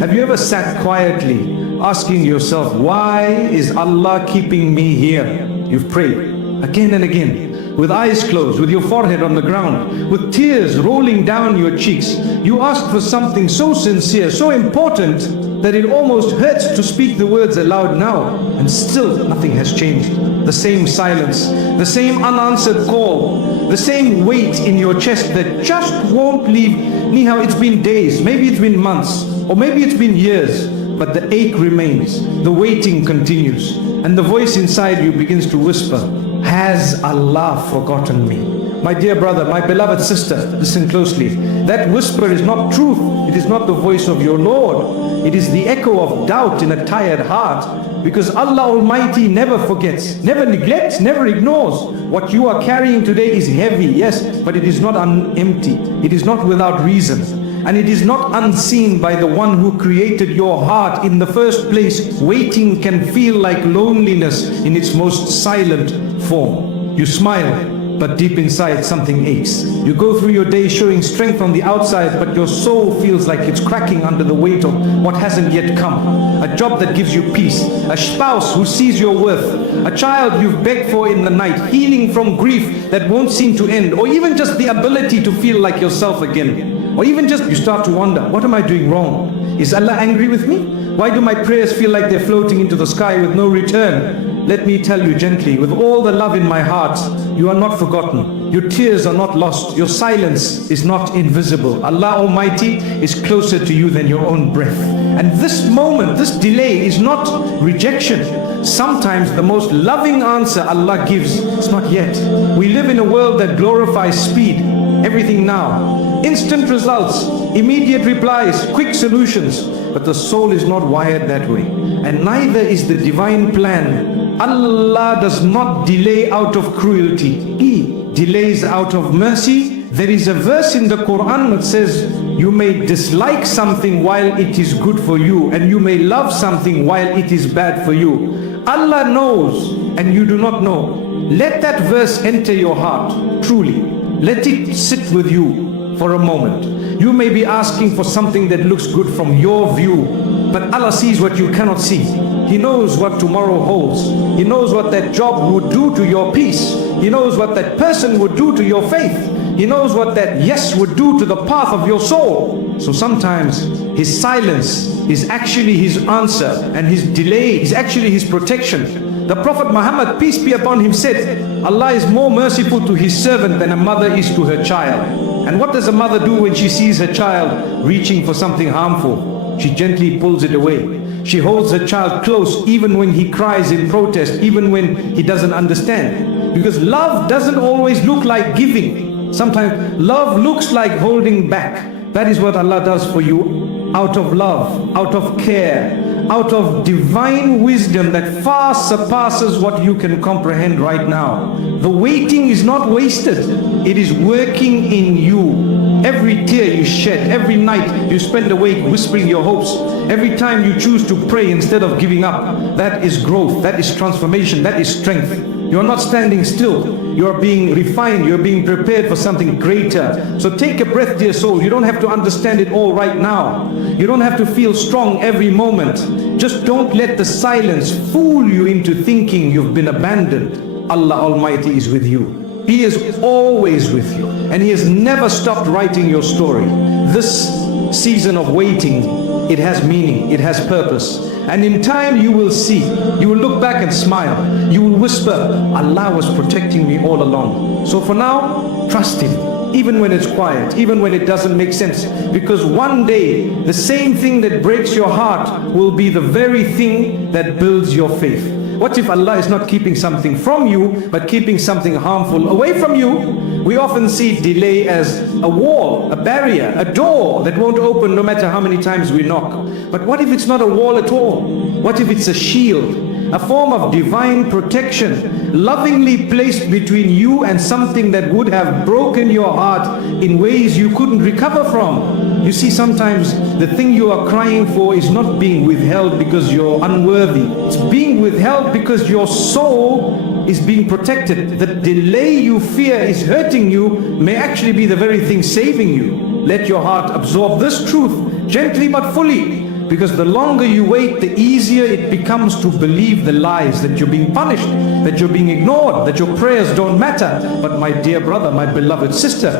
Have you ever sat quietly asking yourself, why is Allah keeping me here? You've prayed again and again, with eyes closed, with your forehead on the ground, with tears rolling down your cheeks. You asked for something so sincere, so important, that it almost hurts to speak the words aloud now, and still nothing has changed. The same silence, the same unanswered call, the same weight in your chest that just won't leave. Nihao, it's been days, maybe it's been months, or maybe it's been years, but the ache remains, the waiting continues, and the voice inside you begins to whisper, has Allah forgotten me? My dear brother, my beloved sister, listen closely. That whisper is not truth. It is not the voice of your Lord. It is the echo of doubt in a tired heart. Because Allah Almighty never forgets, never neglects, never ignores. What you are carrying today is heavy, yes, but it is not empty. It is not without reason. And it is not unseen by the one who created your heart in the first place. Waiting can feel like loneliness in its most silent form. You smile, but deep inside something aches. You go through your day showing strength on the outside, but your soul feels like it's cracking under the weight of what hasn't yet come. A job that gives you peace, a spouse who sees your worth, a child you've begged for in the night, healing from grief that won't seem to end, or even just the ability to feel like yourself again. Or even just you start to wonder, what am I doing wrong? Is Allah angry with me? Why do my prayers feel like they're floating into the sky with no return? Let me tell you gently, with all the love in my heart, you are not forgotten. Your tears are not lost. Your silence is not invisible. Allah Almighty is closer to you than your own breath. And this moment, this delay is not rejection. Sometimes the most loving answer Allah gives is not yet. We live in a world that glorifies speed. Everything now. Instant results, immediate replies, quick solutions. But the soul is not wired that way. And neither is the divine plan. Allah does not delay out of cruelty. He delays out of mercy. There is a verse in the Quran that says, you may dislike something while it is good for you, and you may love something while it is bad for you. Allah knows and you do not know. Let that verse enter your heart, truly. Let it sit with you for a moment. You may be asking for something that looks good from your view, but Allah sees what you cannot see. He knows what tomorrow holds. He knows what that job would do to your peace. He knows what that person would do to your faith. He knows what that yes would do to the path of your soul. So sometimes His silence is actually His answer, and His delay is actually His protection. The Prophet Muhammad, peace be upon him, said, Allah is more merciful to His servant than a mother is to her child. And what does a mother do when she sees her child reaching for something harmful? She gently pulls it away. She holds her child close even when he cries in protest, even when he doesn't understand. Because love doesn't always look like giving. Sometimes love looks like holding back. That is what Allah does for you, out of love, out of care, out of divine wisdom that far surpasses what you can comprehend right now. The waiting is not wasted. It is working in you. Every tear you shed, every night you spend awake whispering your hopes, every time you choose to pray instead of giving up, that is growth, that is transformation, that is strength. You are not standing still. You are being refined. You are being prepared for something greater. So take a breath, dear soul. You don't have to understand it all right now. You don't have to feel strong every moment. Just don't let the silence fool you into thinking you've been abandoned. Allah Almighty is with you. He is always with you. And He has never stopped writing your story. This season of waiting, it has meaning, it has purpose. And in time you will see, you will look back and smile. You will whisper, Allah was protecting me all along. So for now, trust Him, even when it's quiet, even when it doesn't make sense. Because one day, the same thing that breaks your heart will be the very thing that builds your faith. What if Allah is not keeping something from you, but keeping something harmful away from you? We often see delay as a wall, a barrier, a door that won't open no matter how many times we knock. But what if it's not a wall at all? What if it's a shield? A form of divine protection, lovingly placed between you and something that would have broken your heart in ways you couldn't recover from. You see, sometimes the thing you are crying for is not being withheld because you're unworthy. It's being withheld because your soul is being protected. The delay you fear is hurting you may actually be the very thing saving you. Let your heart absorb this truth gently but fully. Because the longer you wait, the easier it becomes to believe the lies, that you're being punished, that you're being ignored, that your prayers don't matter. But my dear brother, my beloved sister,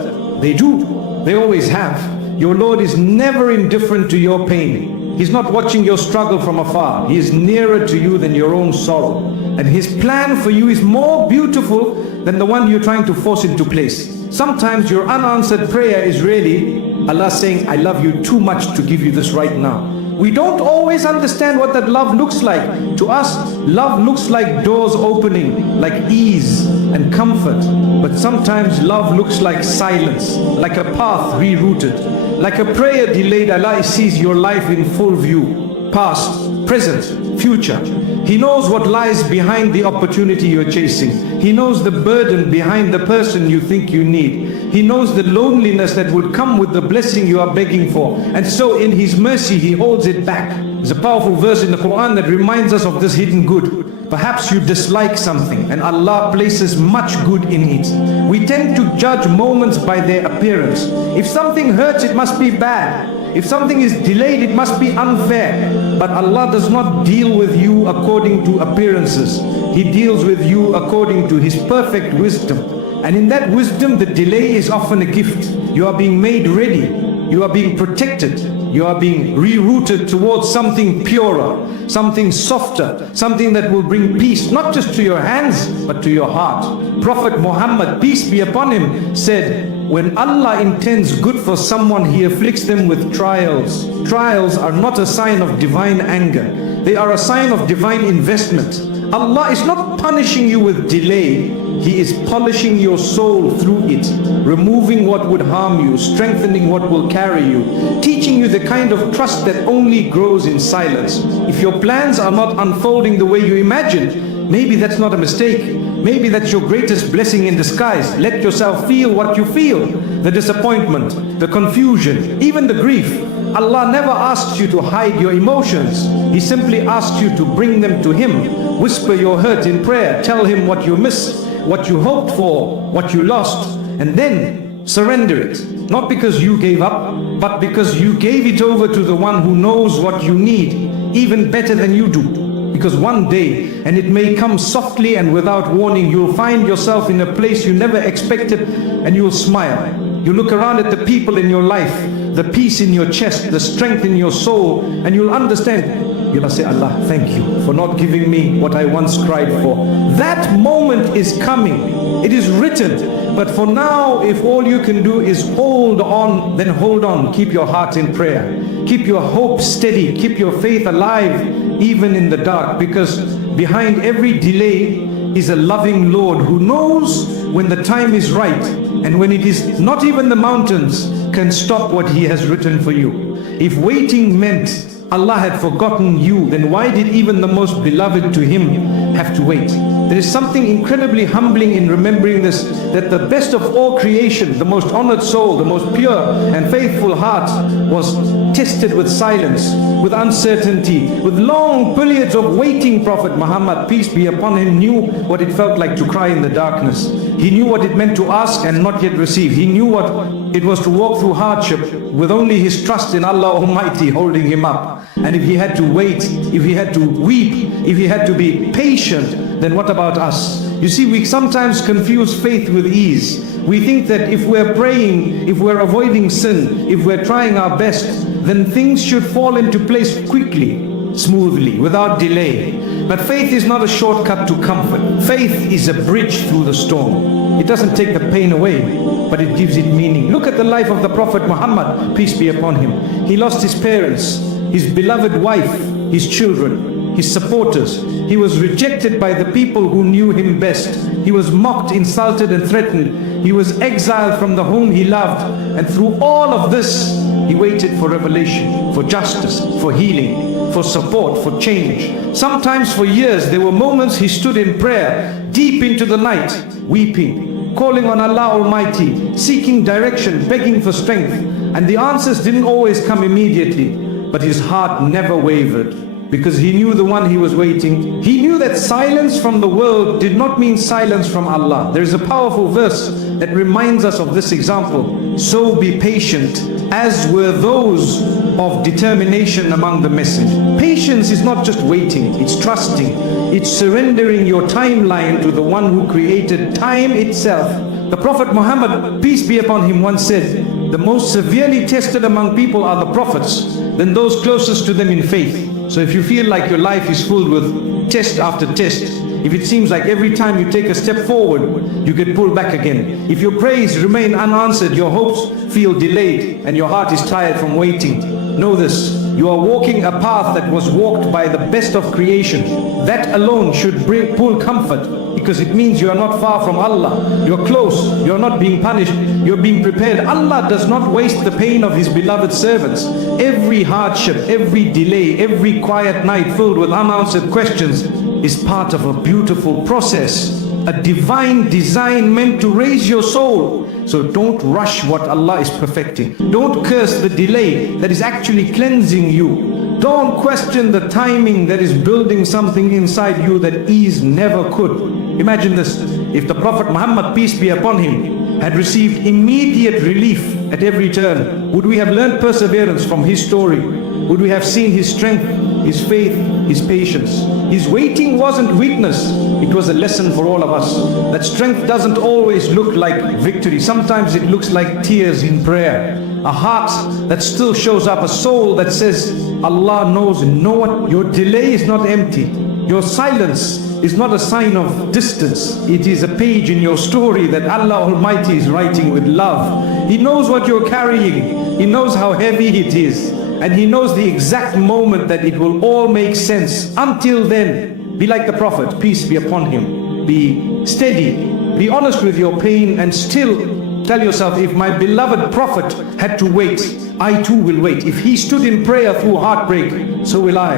they do. They always have. Your Lord is never indifferent to your pain. He's not watching your struggle from afar. He is nearer to you than your own sorrow. And His plan for you is more beautiful than the one you're trying to force into place. Sometimes your unanswered prayer is really Allah saying, I love you too much to give you this right now. We don't always understand what that love looks like. To us, love looks like doors opening, like ease and comfort. But sometimes love looks like silence, like a path rerouted, like a prayer delayed. Allah sees your life in full view, past, present, future. He knows what lies behind the opportunity you're chasing. He knows the burden behind the person you think you need. He knows the loneliness that will come with the blessing you are begging for. And so in His mercy, He holds it back. There's a powerful verse in the Quran that reminds us of this hidden good. Perhaps you dislike something and Allah places much good in it. We tend to judge moments by their appearance. If something hurts, it must be bad. If something is delayed, it must be unfair. But Allah does not deal with you according to appearances. He deals with you according to His perfect wisdom. And in that wisdom, the delay is often a gift. You are being made ready. You are being protected. You are being rerouted towards something purer, something softer, something that will bring peace, not just to your hands, but to your heart. Prophet Muhammad, peace be upon him, said, when Allah intends good for someone, He afflicts them with trials. Trials are not a sign of divine anger. They are a sign of divine investment. Allah is not punishing you with delay. He is polishing your soul through it, removing what would harm you, strengthening what will carry you, teaching you the kind of trust that only grows in silence. If your plans are not unfolding the way you imagined, maybe that's not a mistake. Maybe that's your greatest blessing in disguise. Let yourself feel what you feel. The disappointment, the confusion, even the grief. Allah never asks you to hide your emotions. He simply asks you to bring them to Him. Whisper your hurt in prayer. Tell Him what you miss, what you hoped for, what you lost. And then surrender it. Not because you gave up, but because you gave it over to the one who knows what you need, even better than you do. Because one day, and it may come softly and without warning, you'll find yourself in a place you never expected, and you'll smile. You look around at the people in your life, the peace in your chest, the strength in your soul, and you'll understand. You'll say, Allah, thank you for not giving me what I once cried for. That moment is coming. It is written. But for now, if all you can do is hold on, then hold on. Keep your heart in prayer. Keep your hope steady. Keep your faith alive, even in the dark. Because behind every delay is a loving Lord who knows when the time is right. And when it is not even the mountains can stop what He has written for you. If waiting meant Allah had forgotten you, then why did even the most beloved to Him have to wait? There is something incredibly humbling in remembering this, that the best of all creation, the most honored soul, the most pure and faithful heart, was tested with silence, with uncertainty, with long periods of waiting. Prophet Muhammad, peace be upon him, knew what it felt like to cry in the darkness. He knew what it meant to ask and not yet receive. He knew what it was to walk through hardship with only his trust in Allah Almighty holding him up. And if he had to wait, if he had to weep, if he had to be patient, then what about us? You see, we sometimes confuse faith with ease. We think that if we're praying, if we're avoiding sin, if we're trying our best, then things should fall into place quickly, smoothly, without delay. But faith is not a shortcut to comfort. Faith is a bridge through the storm. It doesn't take the pain away, but it gives it meaning. Look at the life of the Prophet Muhammad, peace be upon him. He lost his parents, his beloved wife, his children, his supporters. He was rejected by the people who knew him best. He was mocked, insulted and threatened. He was exiled from the home he loved. And through all of this, he waited for revelation, for justice, for healing, for support, for change. Sometimes for years, there were moments he stood in prayer, deep into the night, weeping, calling on Allah Almighty, seeking direction, begging for strength. And the answers didn't always come immediately, but his heart never wavered. Because he knew the one he was waiting. He knew that silence from the world did not mean silence from Allah. There is a powerful verse that reminds us of this example. So be patient, as were those of determination among the message. Patience is not just waiting, it's trusting. It's surrendering your timeline to the one who created time itself. The Prophet Muhammad, peace be upon him, once said, the most severely tested among people are the prophets, then those closest to them in faith. So if you feel like your life is filled with test after test, if it seems like every time you take a step forward, you get pulled back again, if your prayers remain unanswered, your hopes feel delayed, and your heart is tired from waiting, know this: you are walking a path that was walked by the best of creation. That alone should pull comfort, because it means you are not far from Allah. You're close, you're not being punished, you're being prepared. Allah does not waste the pain of His beloved servants. Every hardship, every delay, every quiet night filled with unanswered questions is part of a beautiful process, a divine design meant to raise your soul. So don't rush what Allah is perfecting. Don't curse the delay that is actually cleansing you. Don't question the timing that is building something inside you that ease never could. Imagine this: if the Prophet Muhammad, peace be upon him, had received immediate relief at every turn, would we have learned perseverance from his story? Would we have seen his strength, his faith, his patience? His waiting wasn't weakness, it was a lesson for all of us. That strength doesn't always look like victory. Sometimes it looks like tears in prayer. A heart that still shows up, a soul that says, Allah knows, know what? Your delay is not empty. Your silence is not a sign of distance. It is a page in your story that Allah Almighty is writing with love. He knows what you're carrying. He knows how heavy it is. And He knows the exact moment that it will all make sense. Until then, be like the Prophet, peace be upon him. Be steady, be honest with your pain, and still tell yourself, if my beloved Prophet had to wait, I too will wait. If he stood in prayer through heartbreak, so will I.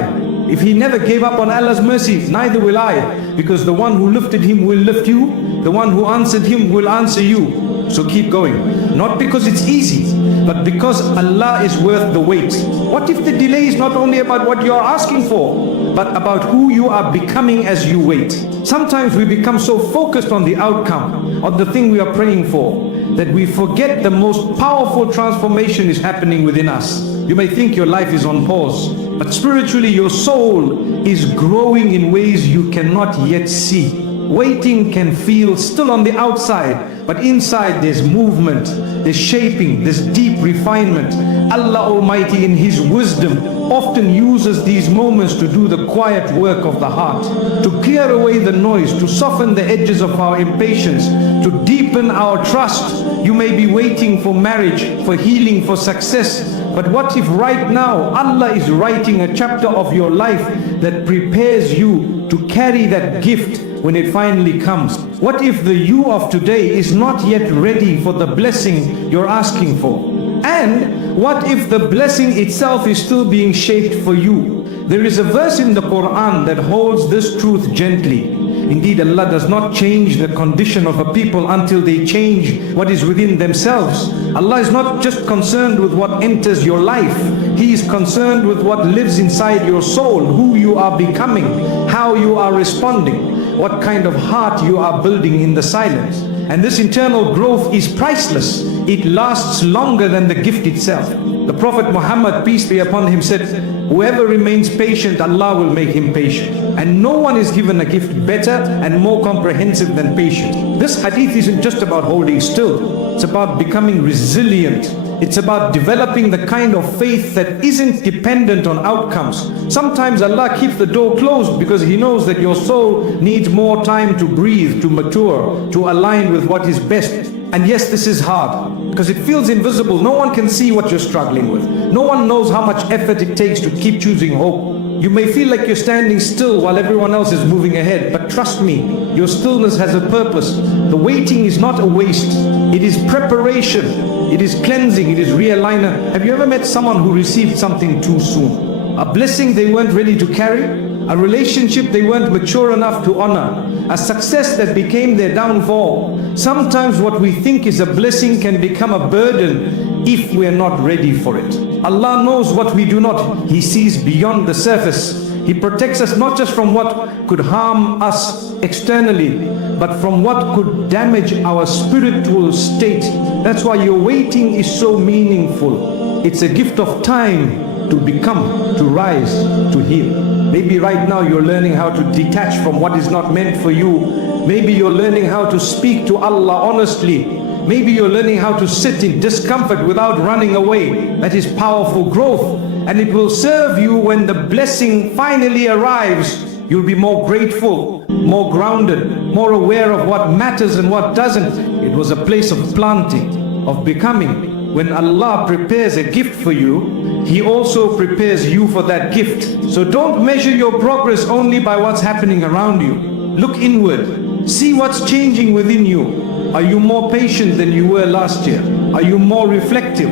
If he never gave up on Allah's mercy, neither will I. Because the one who lifted him will lift you, the one who answered him will answer you. So keep going. Not because it's easy, but because Allah is worth the wait. What if the delay is not only about what you are asking for, but about who you are becoming as you wait? Sometimes we become so focused on the outcome, on the thing we are praying for, that we forget the most powerful transformation is happening within us. You may think your life is on pause, but spiritually your soul is growing in ways you cannot yet see. Waiting can feel still on the outside, but inside there's movement, there's shaping, there's deep refinement. Allah Almighty in His wisdom often uses these moments to do the quiet work of the heart, to clear away the noise, to soften the edges of our impatience, to deepen our trust. You may be waiting for marriage, for healing, for success, but what if right now Allah is writing a chapter of your life that prepares you to carry that gift when it finally comes? What if the you of today is not yet ready for the blessing you're asking for? And what if the blessing itself is still being shaped for you? There is a verse in the Quran that holds this truth gently. Indeed, Allah does not change the condition of a people until they change what is within themselves. Allah is not just concerned with what enters your life. He is concerned with what lives inside your soul, who you are becoming, how you are responding, what kind of heart you are building in the silence. And this internal growth is priceless. It lasts longer than the gift itself. The Prophet Muhammad, peace be upon him, said, whoever remains patient, Allah will make him patient. And no one is given a gift better and more comprehensive than patience. This hadith isn't just about holding still. It's about becoming resilient. It's about developing the kind of faith that isn't dependent on outcomes. Sometimes Allah keeps the door closed because He knows that your soul needs more time to breathe, to mature, to align with what is best. And yes, this is hard because it feels invisible. No one can see what you're struggling with. No one knows how much effort it takes to keep choosing hope. You may feel like you're standing still while everyone else is moving ahead, but trust me, your stillness has a purpose. The waiting is not a waste. It is preparation. It is cleansing. It is realigner. Have you ever met someone who received something too soon? A blessing they weren't ready to carry? A relationship they weren't mature enough to honor? A success that became their downfall? Sometimes what we think is a blessing can become a burden if we're not ready for it. Allah knows what we do not. He sees beyond the surface. He protects us not just from what could harm us externally, but from what could damage our spiritual state. That's why your waiting is so meaningful. It's a gift of time. to become, to rise, to heal. Maybe right now you're learning how to detach from what is not meant for you. Maybe you're learning how to speak to Allah honestly. Maybe you're learning how to sit in discomfort without running away. That is powerful growth, and it will serve you when the blessing finally arrives. You'll be more grateful, more grounded, more aware of what matters and what doesn't. It was a place of planting, of becoming. When Allah prepares a gift for you, He also prepares you for that gift. So don't measure your progress only by what's happening around you. Look inward. See what's changing within you. Are you more patient than you were last year? Are you more reflective?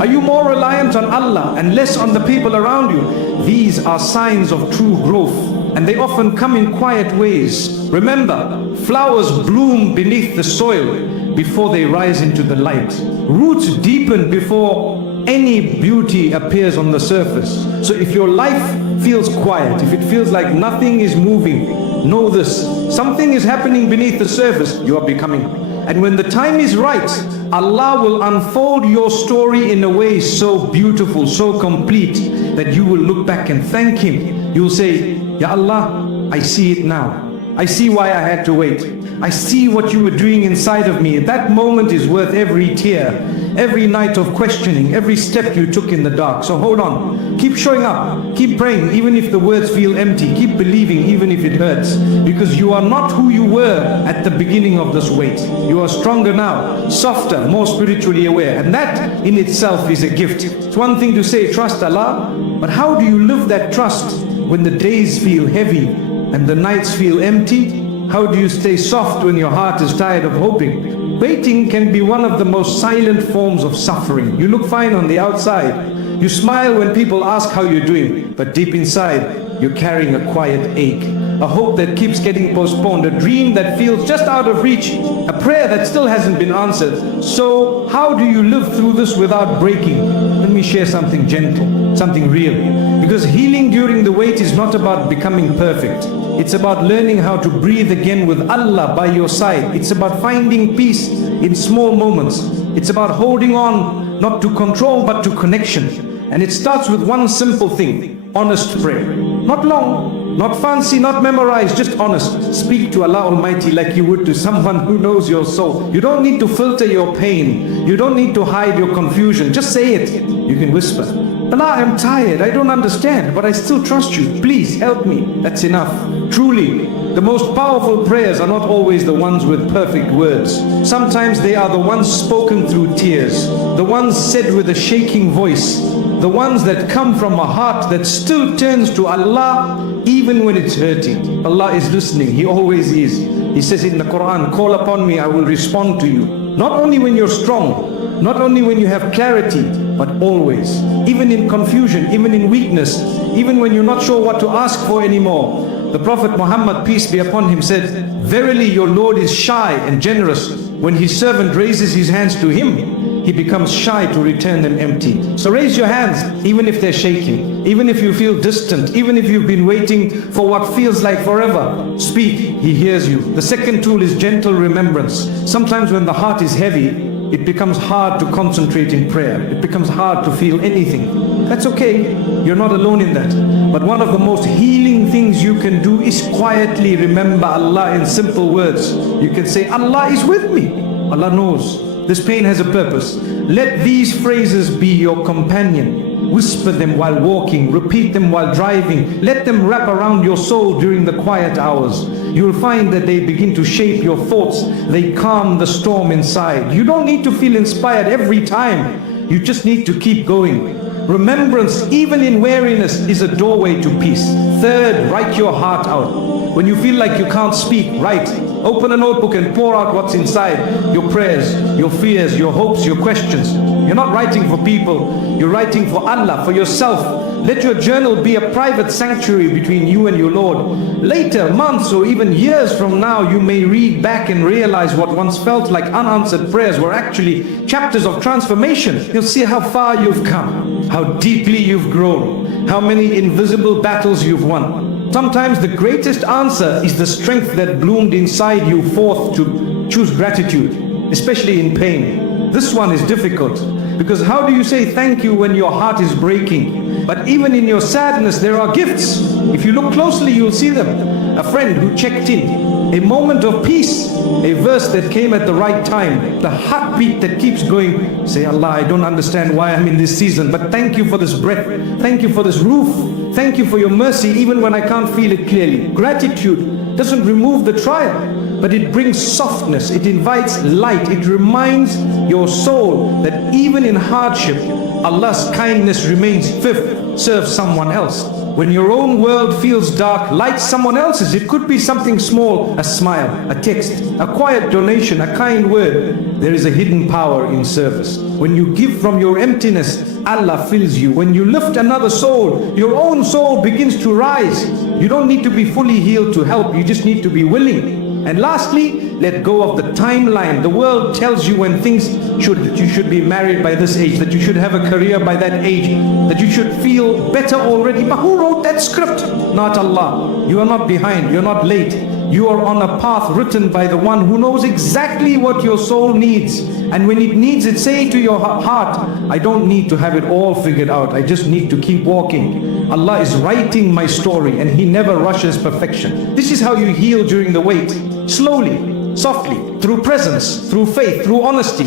Are you more reliant on Allah and less on the people around you? These are signs of true growth, and they often come in quiet ways. Remember, flowers bloom beneath the soil before they rise into the light. Roots deepen before any beauty appears on the surface. So if your life feels quiet, if it feels like nothing is moving, know this: something is happening beneath the surface. You are becoming. And when the time is right, Allah will unfold your story in a way so beautiful, so complete, that you will look back and thank Him. You'll say, Ya Allah, I see it now. I see why I had to wait. I see what you were doing inside of me. That moment is worth every tear, every night of questioning, every step you took in the dark. So hold on, keep showing up, keep praying even if the words feel empty, keep believing even if it hurts, because you are not who you were at the beginning of this wait. You are stronger now, softer, more spiritually aware, and that in itself is a gift. It's one thing to say trust Allah, but how do you live that trust when the days feel heavy and the nights feel empty? How do you stay soft when your heart is tired of hoping? Waiting can be one of the most silent forms of suffering. You look fine on the outside. You smile when people ask how you're doing, but deep inside, you're carrying a quiet ache. A hope that keeps getting postponed, a dream that feels just out of reach, a prayer that still hasn't been answered. So how do you live through this without breaking? Let me share something gentle, something real. Because healing during the wait is not about becoming perfect. It's about learning how to breathe again with Allah by your side. It's about finding peace in small moments. It's about holding on, not to control but to connection. And it starts with one simple thing: honest prayer. Not long, not fancy, not memorized, just honest. Speak to Allah Almighty like you would to someone who knows your soul. You don't need to filter your pain. You don't need to hide your confusion. Just say it. You can whisper, Allah, I'm tired, I don't understand, but I still trust you. Please help me. That's enough. Truly, the most powerful prayers are not always the ones with perfect words. Sometimes they are the ones spoken through tears, the ones said with a shaking voice, the ones that come from a heart that still turns to Allah even when it's hurting. Allah is listening. He always is. He says in the Quran, call upon me, I will respond to you. Not only when you're strong, not only when you have clarity, but always. Even in confusion, even in weakness, even when you're not sure what to ask for anymore. The Prophet Muhammad, peace be upon him, said, verily your Lord is shy and generous. When his servant raises his hands to him, he becomes shy to return them empty. So raise your hands, even if they're shaking, even if you feel distant, even if you've been waiting for what feels like forever. Speak, He hears you. The second tool is gentle remembrance. Sometimes when the heart is heavy, it becomes hard to concentrate in prayer. It becomes hard to feel anything. That's okay. You're not alone in that. But one of the most healing things you can do is quietly remember Allah in simple words. You can say, Allah is with me. Allah knows. This pain has a purpose. Let these phrases be your companion. Whisper them while walking, repeat them while driving. Let them wrap around your soul during the quiet hours. You'll find that they begin to shape your thoughts. They calm the storm inside. You don't need to feel inspired every time. You just need to keep going. Remembrance, even in weariness, is a doorway to peace. Third, write your heart out. When you feel like you can't speak, write. Open a notebook and pour out what's inside. Your prayers, your fears, your hopes, your questions. You're not writing for people. You're writing for Allah, for yourself. Let your journal be a private sanctuary between you and your Lord. Later, months or even years from now, you may read back and realize what once felt like unanswered prayers were actually chapters of transformation. You'll see how far you've come, how deeply you've grown, how many invisible battles you've won. Sometimes the greatest answer is the strength that bloomed inside you forth to choose gratitude, especially in pain. This one is difficult, because how do you say thank you when your heart is breaking? But even in your sadness, there are gifts. If you look closely, you'll see them. A friend who checked in, a moment of peace, a verse that came at the right time, the heartbeat that keeps going. Say, Allah, I don't understand why I'm in this season, but thank you for this breath. Thank you for this roof. Thank you for your mercy, even when I can't feel it clearly. Gratitude doesn't remove the trial, but it brings softness. It invites light. It reminds your soul that even in hardship, Allah's kindness remains. Fifth, serve someone else. When your own world feels dark, light someone else's. It could be something small, a smile, a text, a quiet donation, a kind word. There is a hidden power in service. When you give from your emptiness, Allah fills you. When you lift another soul, your own soul begins to rise. You don't need to be fully healed to help. You just need to be willing. And lastly, let go of the timeline. The world tells you when things that you should be married by this age, that you should have a career by that age, that you should feel better already. But who wrote that script? Not Allah. You are not behind. You're not late. You are on a path written by the one who knows exactly what your soul needs. And when it needs it, say to your heart, I don't need to have it all figured out. I just need to keep walking. Allah is writing my story and He never rushes perfection. This is how you heal during the wait. Slowly, softly, through presence, through faith, through honesty.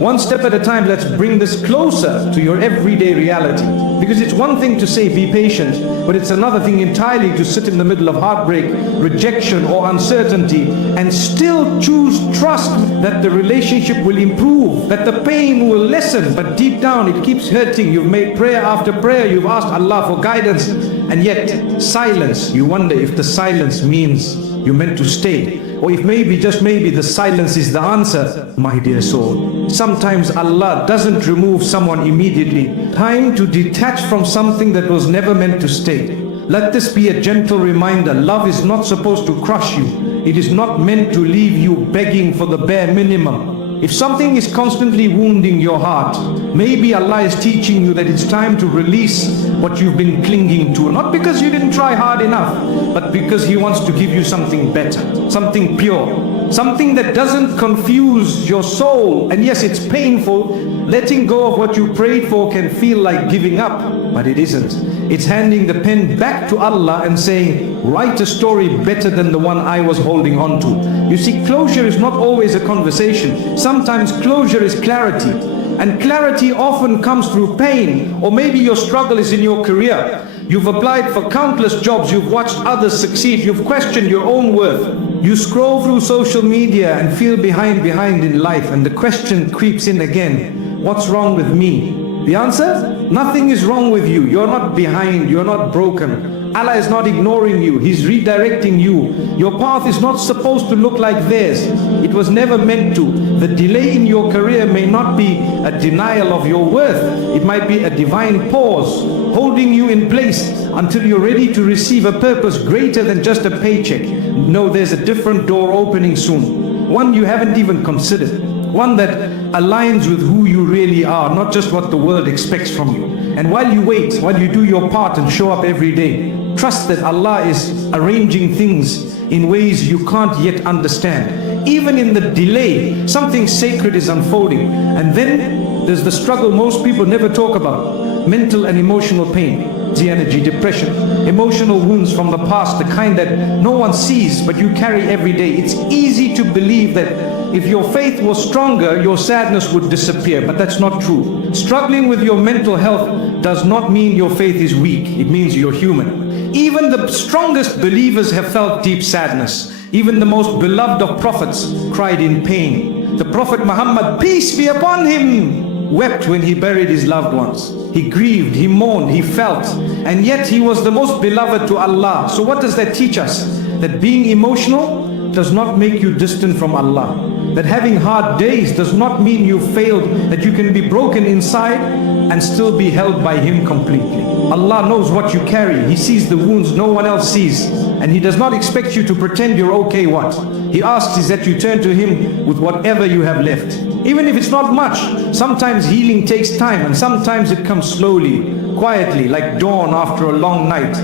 One step at a time, let's bring this closer to your everyday reality. Because it's one thing to say be patient, but it's another thing entirely to sit in the middle of heartbreak, rejection or uncertainty and still choose trust that the relationship will improve, that the pain will lessen, but deep down it keeps hurting. You've made prayer after prayer, you've asked Allah for guidance, and yet silence. You wonder if the silence means you're meant to stay, or if maybe, just maybe, the silence is the answer. My dear soul, sometimes Allah doesn't remove someone immediately. Time to detach from something that was never meant to stay. Let this be a gentle reminder. Love is not supposed to crush you. It is not meant to leave you begging for the bare minimum. If something is constantly wounding your heart, maybe Allah is teaching you that it's time to release what you've been clinging to. Not because you didn't try hard enough, but because He wants to give you something better, something pure, something that doesn't confuse your soul. And yes, it's painful. Letting go of what you prayed for can feel like giving up, but it isn't. It's handing the pen back to Allah and saying, write a story better than the one I was holding on to. You see, closure is not always a conversation. Sometimes closure is clarity. And clarity often comes through pain. Or maybe your struggle is in your career. You've applied for countless jobs. You've watched others succeed. You've questioned your own worth. You scroll through social media and feel behind in life. And the question creeps in again. What's wrong with me? The answer? Nothing is wrong with you. You're not behind. You're not broken. Allah is not ignoring you. He's redirecting you. Your path is not supposed to look like theirs. It was never meant to. The delay in your career may not be a denial of your worth. It might be a divine pause, holding you in place until you're ready to receive a purpose greater than just a paycheck. No, there's a different door opening soon. One you haven't even considered. One that aligns with who you really are, not just what the world expects from you. And while you wait, while you do your part and show up every day, trust that Allah is arranging things in ways you can't yet understand. Even in the delay, something sacred is unfolding. And then there's the struggle most people never talk about. Mental and emotional pain, the energy, depression, emotional wounds from the past, the kind that no one sees but you carry every day. It's easy to believe that if your faith was stronger, your sadness would disappear, but that's not true. Struggling with your mental health does not mean your faith is weak. It means you're human. Even the strongest believers have felt deep sadness. Even the most beloved of prophets cried in pain. The Prophet Muhammad, peace be upon him, wept when he buried his loved ones. He grieved, he mourned, he felt, and yet he was the most beloved to Allah. So what does that teach us? That being emotional does not make you distant from Allah. That having hard days does not mean you failed, that you can be broken inside and still be held by Him completely. Allah knows what you carry. He sees the wounds no one else sees. And He does not expect you to pretend you're okay. What He asks is that you turn to Him with whatever you have left. Even if it's not much. Sometimes healing takes time, and sometimes it comes slowly, quietly, like dawn after a long night,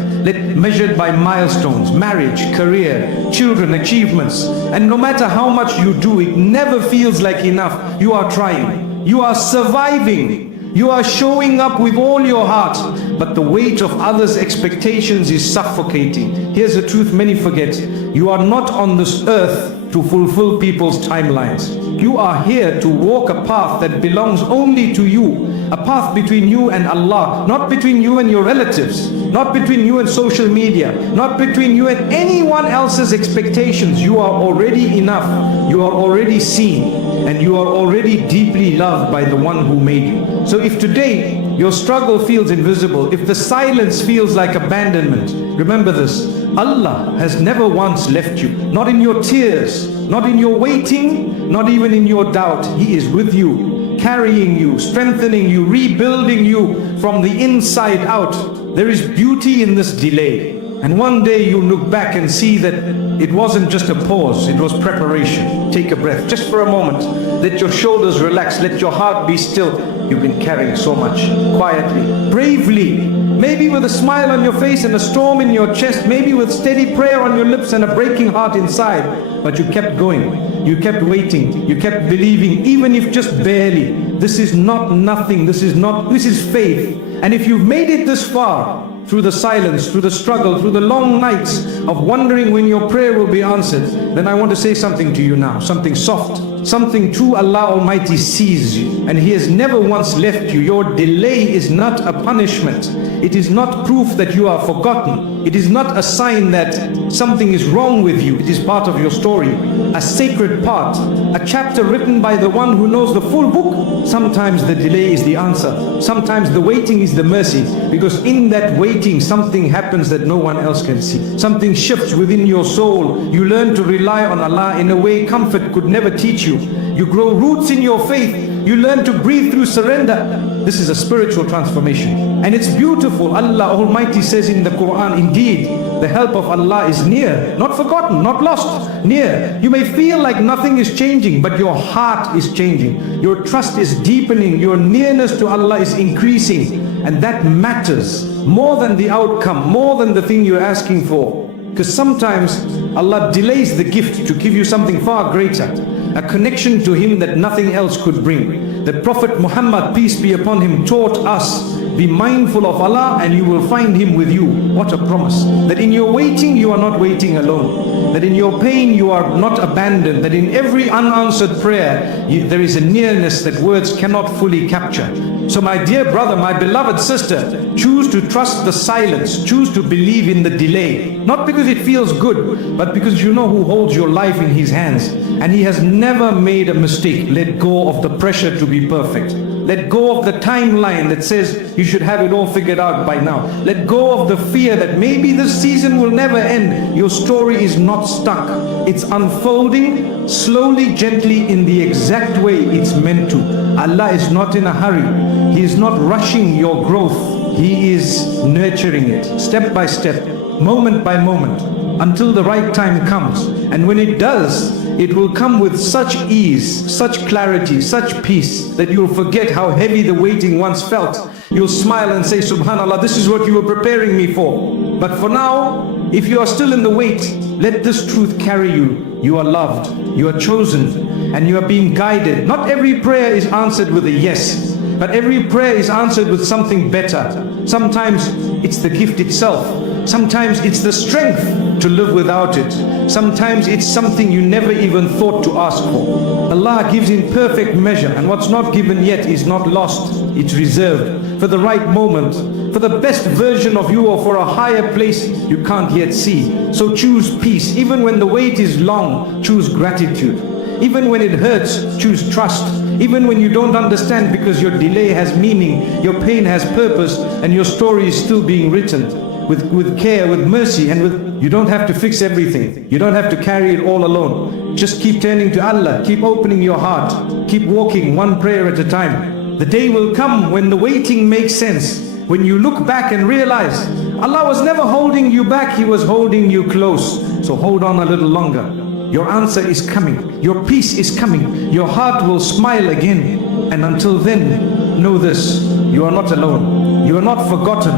measured by milestones, marriage, career, children, achievements. And no matter how much you do, it never feels like enough. You are trying. You are surviving. You are showing up with all your heart, but the weight of others' expectations is suffocating. Here's the truth many forget. You are not on this earth to fulfill people's timelines. You are here to walk a path that belongs only to you. A path between you and Allah, not between you and your relatives, not between you and social media, not between you and anyone else's expectations. You are already enough. You are already seen, and you are already deeply loved by the one who made you. So if today your struggle feels invisible, if the silence feels like abandonment, remember this: Allah has never once left you. Not in your tears, not in your waiting, not even in your doubt. He is with you, carrying you, strengthening you, rebuilding you from the inside out. There is beauty in this delay. And one day you'll look back and see that it wasn't just a pause, it was preparation. Take a breath, just for a moment. Let your shoulders relax, let your heart be still. You've been carrying so much, quietly, bravely, maybe with a smile on your face and a storm in your chest, maybe with steady prayer on your lips and a breaking heart inside. But you kept going, you kept waiting, you kept believing, even if just barely. This is not nothing, this is faith. And if you've made it this far, through the silence, through the struggle, through the long nights of wondering when your prayer will be answered, then I want to say something to you now, something soft, something true. Allah Almighty sees you, and He has never once left you. Your delay is not a punishment. It is not proof that you are forgotten. It is not a sign that something is wrong with you. It is part of your story, a sacred part, a chapter written by the one who knows the full book. Sometimes the delay is the answer. Sometimes the waiting is the mercy, because in that waiting something happens that no one else can see. Something shifts within your soul. You learn to rely on Allah in a way comfort could never teach you. You grow roots in your faith. You learn to breathe through surrender. This is a spiritual transformation, and it's beautiful. Allah Almighty says in the Quran, indeed, the help of Allah is near, not forgotten, not lost, near. You may feel like nothing is changing, but your heart is changing. Your trust is deepening. Your nearness to Allah is increasing, and that matters more than the outcome, more than the thing you're asking for. Because sometimes Allah delays the gift to give you something far greater, a connection to Him that nothing else could bring. The Prophet Muhammad, peace be upon him, taught us, be mindful of Allah and you will find Him with you. What a promise. That in your waiting you are not waiting alone. That in your pain you are not abandoned. That in every unanswered prayer there is a nearness that words cannot fully capture. So my dear brother, my beloved sister, choose to trust the silence. Choose to believe in the delay. Not because it feels good, but because you know who holds your life in His hands. And He has never made a mistake. Let go of the pressure to be perfect. Let go of the timeline that says you should have it all figured out by now. Let go of the fear that maybe this season will never end. Your story is not stuck. It's unfolding slowly, gently, in the exact way it's meant to. Allah is not in a hurry. He is not rushing your growth. He is nurturing it step by step, moment by moment, until the right time comes. And when it does, it will come with such ease, such clarity, such peace, that you'll forget how heavy the waiting once felt. You'll smile and say, Subhanallah, this is what you were preparing me for. But for now, if you are still in the wait, let this truth carry you. You are loved, you are chosen, and you are being guided. Not every prayer is answered with a yes, but every prayer is answered with something better. Sometimes it's the gift itself. Sometimes it's the strength to live without it. Sometimes it's something you never even thought to ask for. Allah gives in perfect measure, and what's not given yet is not lost. It's reserved for the right moment, for the best version of you, or for a higher place you can't yet see. So choose peace. Even when the wait is long, choose gratitude. Even when it hurts, choose trust. Even when you don't understand, because your delay has meaning, your pain has purpose, and your story is still being written. With care, with mercy, and you don't have to fix everything. You don't have to carry it all alone. Just keep turning to Allah, keep opening your heart, keep walking one prayer at a time. The day will come when the waiting makes sense, when you look back and realize Allah was never holding you back, He was holding you close. So hold on a little longer. Your answer is coming, your peace is coming, your heart will smile again. And until then, know this: you are not alone, you are not forgotten,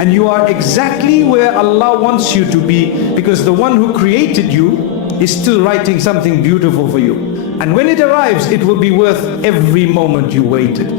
and you are exactly where Allah wants you to be, because the one who created you is still writing something beautiful for you. And when it arrives, it will be worth every moment you waited.